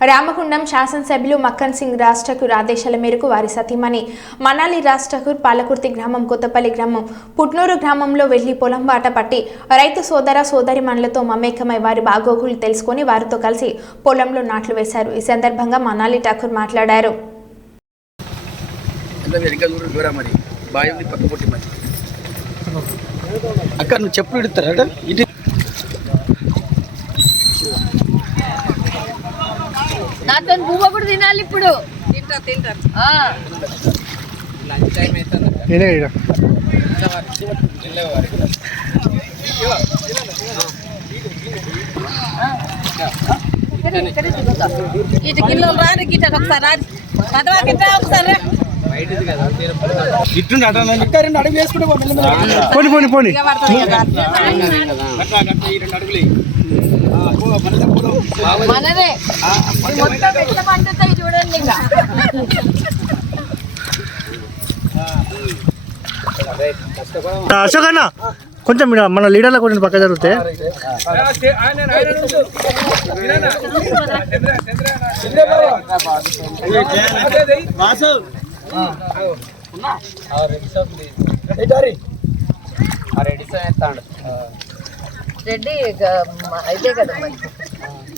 రామగుండం శాసనసభ్యులు మక్కన్ సింగ్ రాజ్ ఠాకూర్ ఆదేశాల మేరకు వారి సతీమణి మనాలి రాజ్ ఠాకూర్ పాలకుర్తి గ్రామం కొత్తపల్లి గ్రామం పుట్నూరు గ్రామంలో వెళ్ళి పొలం బాట పట్టి రైతు సోదర సోదరి మనులతో మమేకమై వారి బాగోగులు తెలుసుకొని వారితో కలిసి పొలంలో నాట్లు వేశారు. ఈ సందర్భంగా మనాలి ఠాకూర్ మాట్లాడారు. అక్కడ నువ్వు చెప్పులు ఇడతారా ఇది పువ్వు కూడా తినాలి ఇప్పుడు. ఆ. ఇటు కిలో రారు గిట్ట ఒకసారి రారు పదవా గిట్ట ఒకసారి రా. ఇటు నడన ఇంకా రెండు అడుగులు వేసుకుంటే పో, మెల్లమెల్ల. పోని పోని పోని. కదా. మనదే మొత్తం ఎట్లా పండుతాయి చూడండి ఇంకా అశోక్ అన్న కొంచెం మన లీడర్ల కొంచెం పక్క జరిగితే వాసు.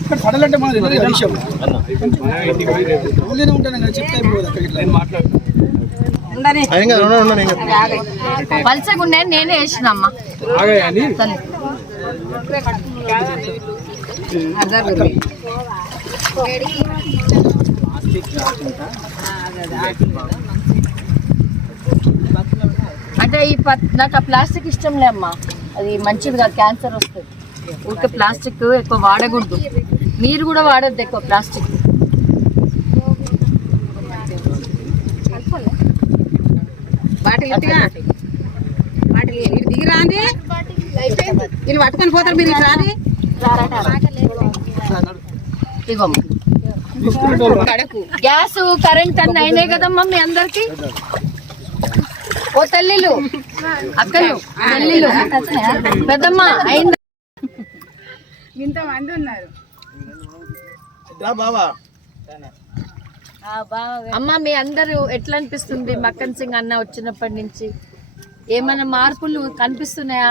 ఇక్కడ పడాలంటే మనం తెలియదు విషయం ఊళ్ళోనే ఉంటాను నేను చెప్తే అయిపోదు అక్కడ ఇట్లా ఉండని. పల్సగుండే నేనే వేసినమ్మా అంటే ఈ నాకు ఆ ప్లాస్టిక్ ఇష్టం లే అమ్మా అది మంచిది కాదు క్యాన్సర్ వస్తుంది ఊరికే ప్లాస్టిక్ ఎక్కువ వాడకూడదు. మీరు కూడా వాడద్దు ఎక్కువ ప్లాస్టిక్. వీళ్ళు పట్టుకొని పోతారు మీరు. ఇగోమ్మ గ్యాస్ కరెంట్ అన్ని అయినాయి కదమ్మా మీ అందరికి? ఓ తల్లిలు. అక్కలు. తల్లిలు. పెద్దమ్మ అయింది? ఇంతమంది ఉన్నారు. అమ్మ మీ అందరూ ఎట్లా అనిపిస్తుంది మక్కన్ సింగ్ అన్న వచ్చినప్పటి నుంచి? ఏమైనా మార్పులు కనిపిస్తున్నాయా?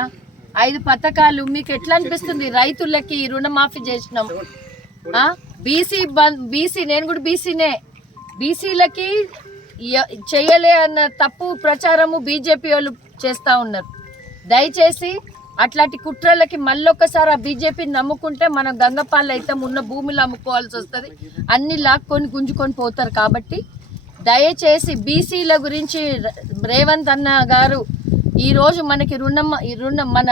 ఐదు పథకాలు మీకు ఎట్లా అనిపిస్తుంది రైతులకి రుణమాఫీ చేసినాం. బీసీ బీసీ నేను కూడా బీసీనే. బీసీలకి చేయలే అన్న తప్పు ప్రచారము బీజేపీ వాళ్ళు చేస్తూ ఉన్నారు. దయచేసి అట్లాంటి కుట్రలకి మళ్ళొక్కసారి ఆ బీజేపీ నమ్ముకుంటే మనం గంగపాలు అయితే ఉన్న భూములు అమ్ముకోవాల్సి వస్తుంది. అన్ని లాక్కొని గుంజుకొని పోతారు కాబట్టి దయచేసి బీసీల గురించి రేవంత్ అన్న గారు ఈరోజు మనకి రుణం ఈ రుణం మన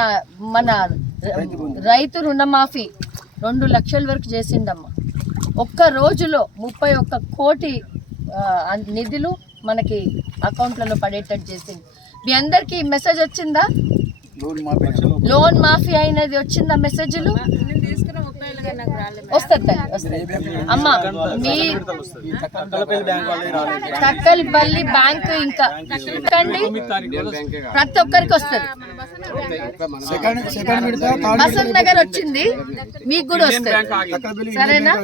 మన రైతు రుణమాఫీ రెండు లక్షల వరకు చేసిందమ్మా. ఒక్క రోజులో ముప్పై ఒక్క కోటి నిధులు మనకి అకౌంట్లలో పడేటట్టు చేసింది. మీ అందరికీ మెసేజ్ వచ్చిందా? లోన్ మాఫీ అయినది వచ్చిందా మెసేజ్లు? వస్తుంది వస్తుంది. అమ్మ మీ తక్కలపల్లి బ్యాంక్ ఇంకా కండి. ప్రతి ఒక్కరికి వస్తుంది. బసంత్ నగర్ వచ్చింది మీకు కూడా వస్తుంది. సరేనా?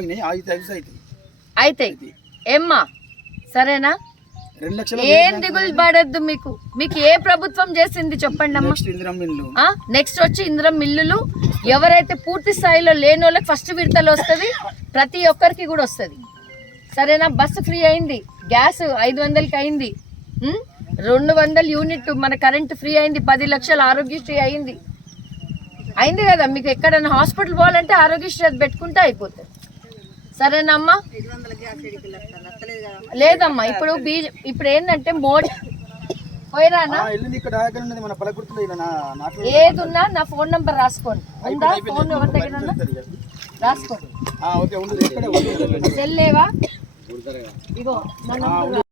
అయితే ఏమ్మా? సరేనా? ఏం దిగులు పడద్దు మీకు? మీకు ఏ ప్రభుత్వం చేసింది చెప్పండి అమ్మా. నెక్స్ట్ వచ్చి ఇంద్రం మిల్లులు. ఎవరైతే పూర్తి స్థాయిలో లేని వాళ్ళకి ఫస్ట్ విడతలు వస్తుంది ప్రతి ఒక్కరికి కూడా వస్తుంది. సరేనా? బస్సు ఫ్రీ అయింది. గ్యాస్ ఐదు వందలకి అయింది? రెండు వందల యూనిట్ మన కరెంట్ ఫ్రీ అయింది. పది లక్షల ఆరోగ్యశ్రీ అయింది. అయింది కదా? మీకు ఎక్కడైనా హాస్పిటల్ పోవాలంటే ఆరోగ్యశ్రీ అది పెట్టుకుంటే అయిపోతుంది. సరేనమ్మా? లేదమ్మా ఇప్పుడు బీ ఇప్పుడు ఏంటంటే మోడీ పోయిరానా? ఏదున్నా నా ఫోన్ నంబర్ రాసుకోండి. ఉందా? ఫోన్ ఎవరి దగ్గర? రాసుకోండి. ఆ, ఓకే ఉండదు ఎక్కడే ఉండదు సెల్ లేవా? ఇగో నా నంబర్